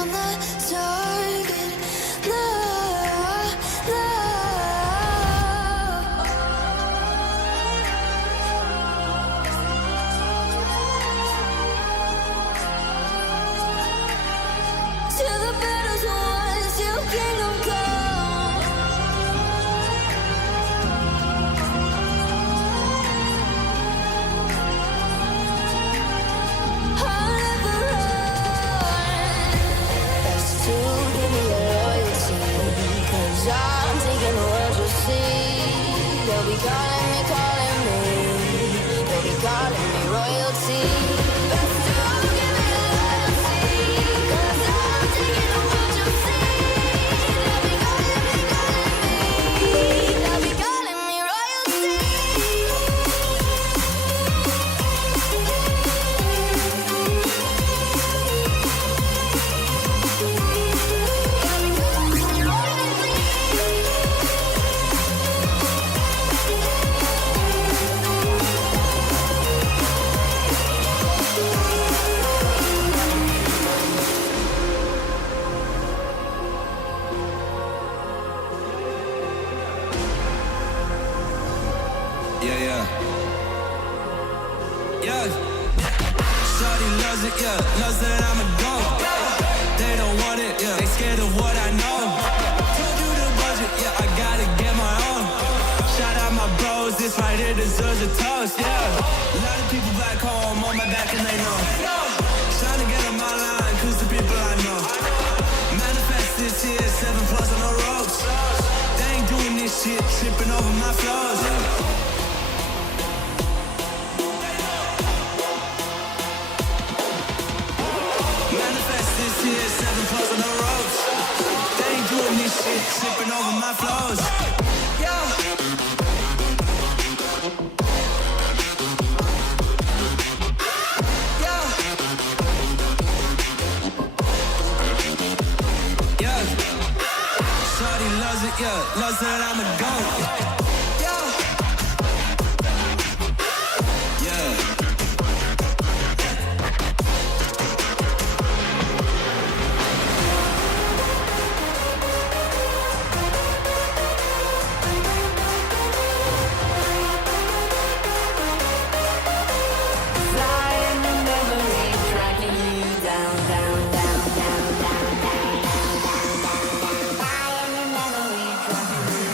on the target. Love, to the battles won, till kingdom come. I'll never run. Best to give me your loyalty, 'cause I'm taking the world you'll see. They'll be calling me, they'll be calling me royalty. Best to give me your loyalty, 'cause I'm taking the world you'll see. They'll be calling me, they'll be calling me royalty. Yeah. Shawty loves it, loves that I'm a goat. They don't want it, they scared of what I know. Told you the budget, I gotta get my own. Shout out my bros, this right here deserves a toast, A lot of people back home on my back and they know. Trying to get on my line, 'cause the people I know. Manifest this year, 7+ on the ropes. They ain't doing this shit, tripping over my flows. Manifest this year, 7+ on the ropes. They ain't doing this shit, tripping over my flows. Shawty loves it, loves that I'm a goat. Flying in memory, tracking you down, down, down, down, down, down, down, down, down. Flying in memory, tracking you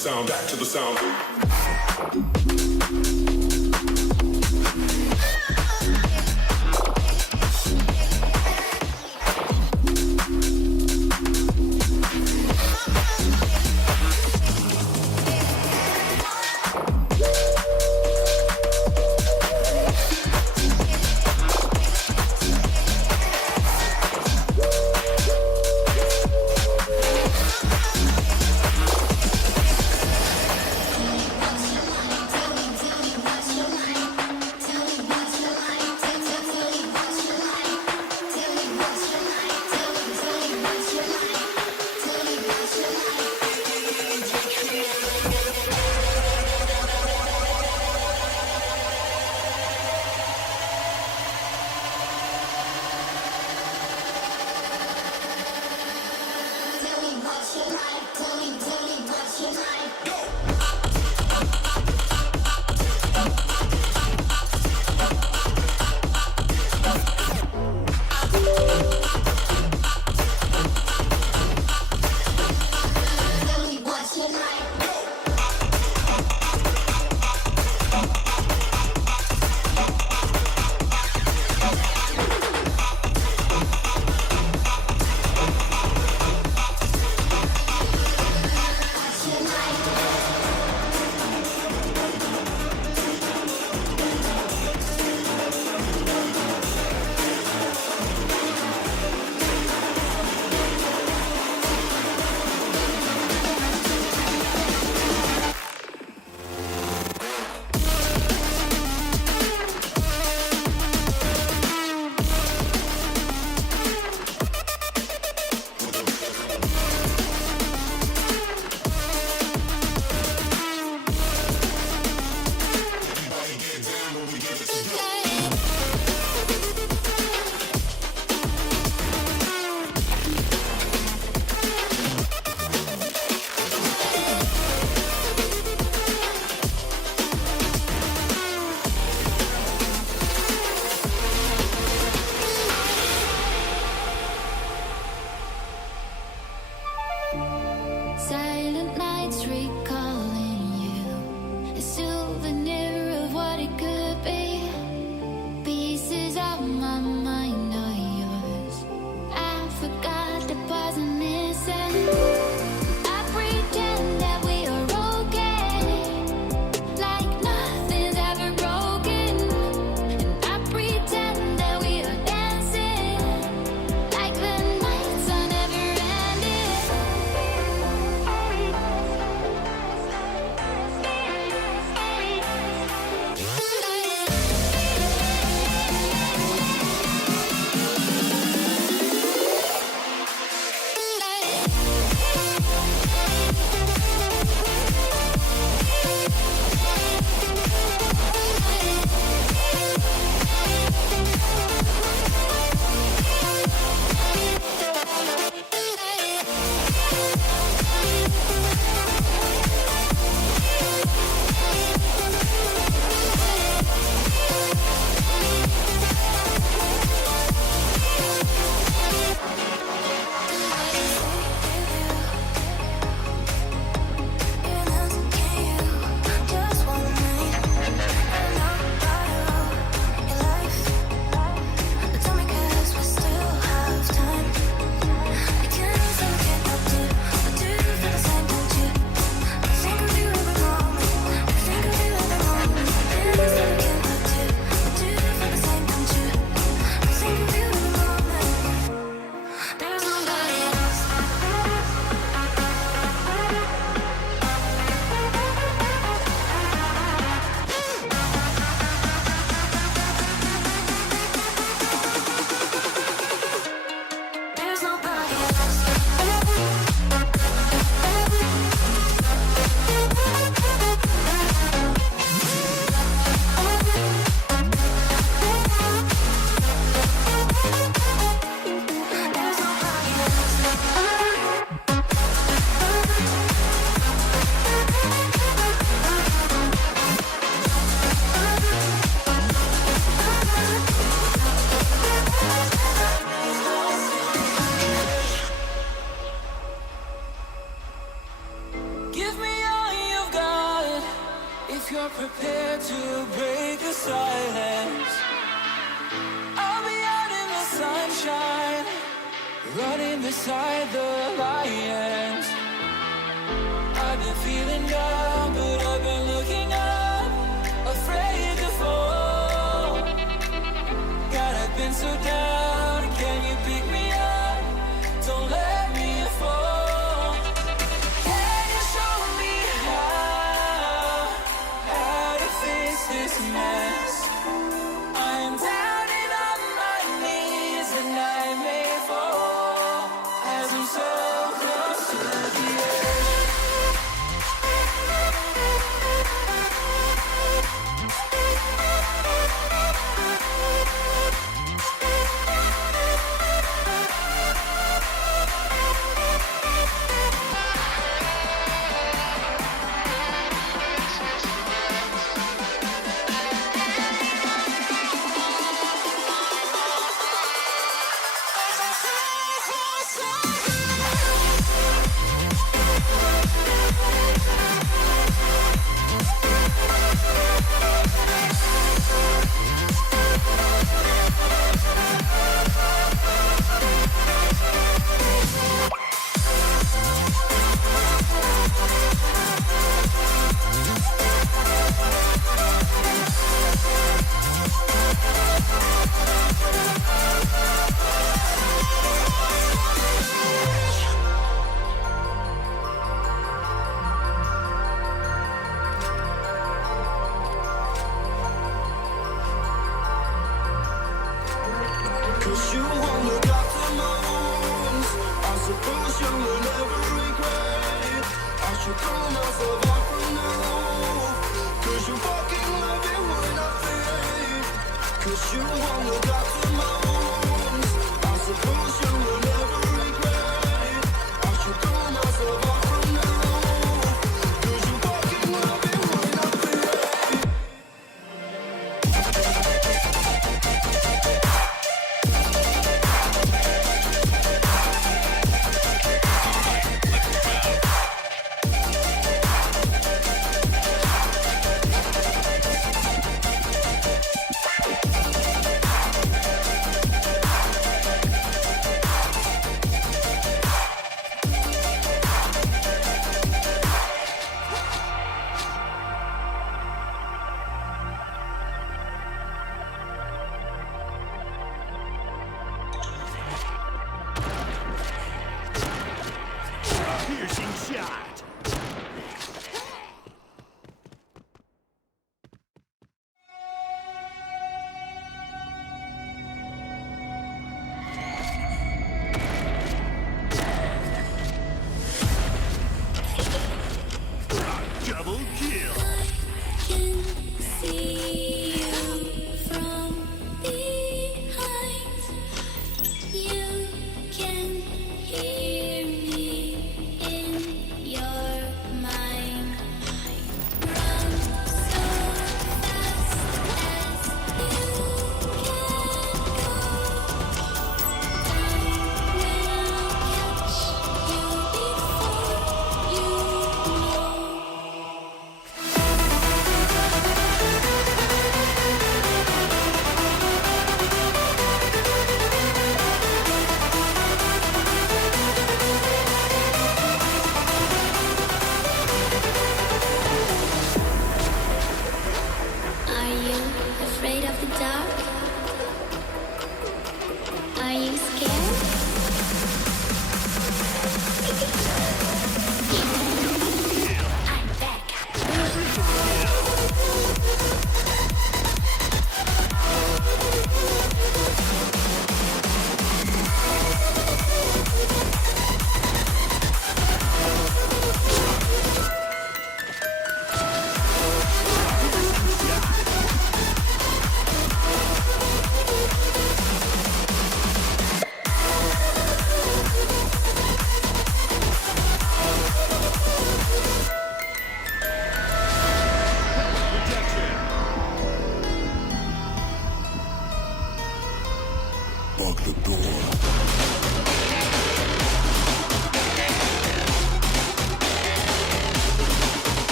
sound, back to the sound. here to break the silence. I'll be out in the sunshine, running beside the lions. I've been feeling down, but I've been looking up, afraid to fall. God, I've been so down, can you pick me up? Don't let me fall. Can you show me how to fix this mess? I'm down and on my knees and I may fall as I'm so close to the edge. Cause you won't look after my wounds. I suppose you will never regret it. I should throw myself out from the roof. Cause you fucking love it when I fade. Cause you won't look after my wounds. I suppose you will never regret it. I should throw myself out from the roof. Cause you fucking love it when I fade. Piercing shot. Double kill. Can see you from behind. You can hear me in your mind. Run so fast as you can go. I will catch you before you know. Are you afraid of the dark? Are you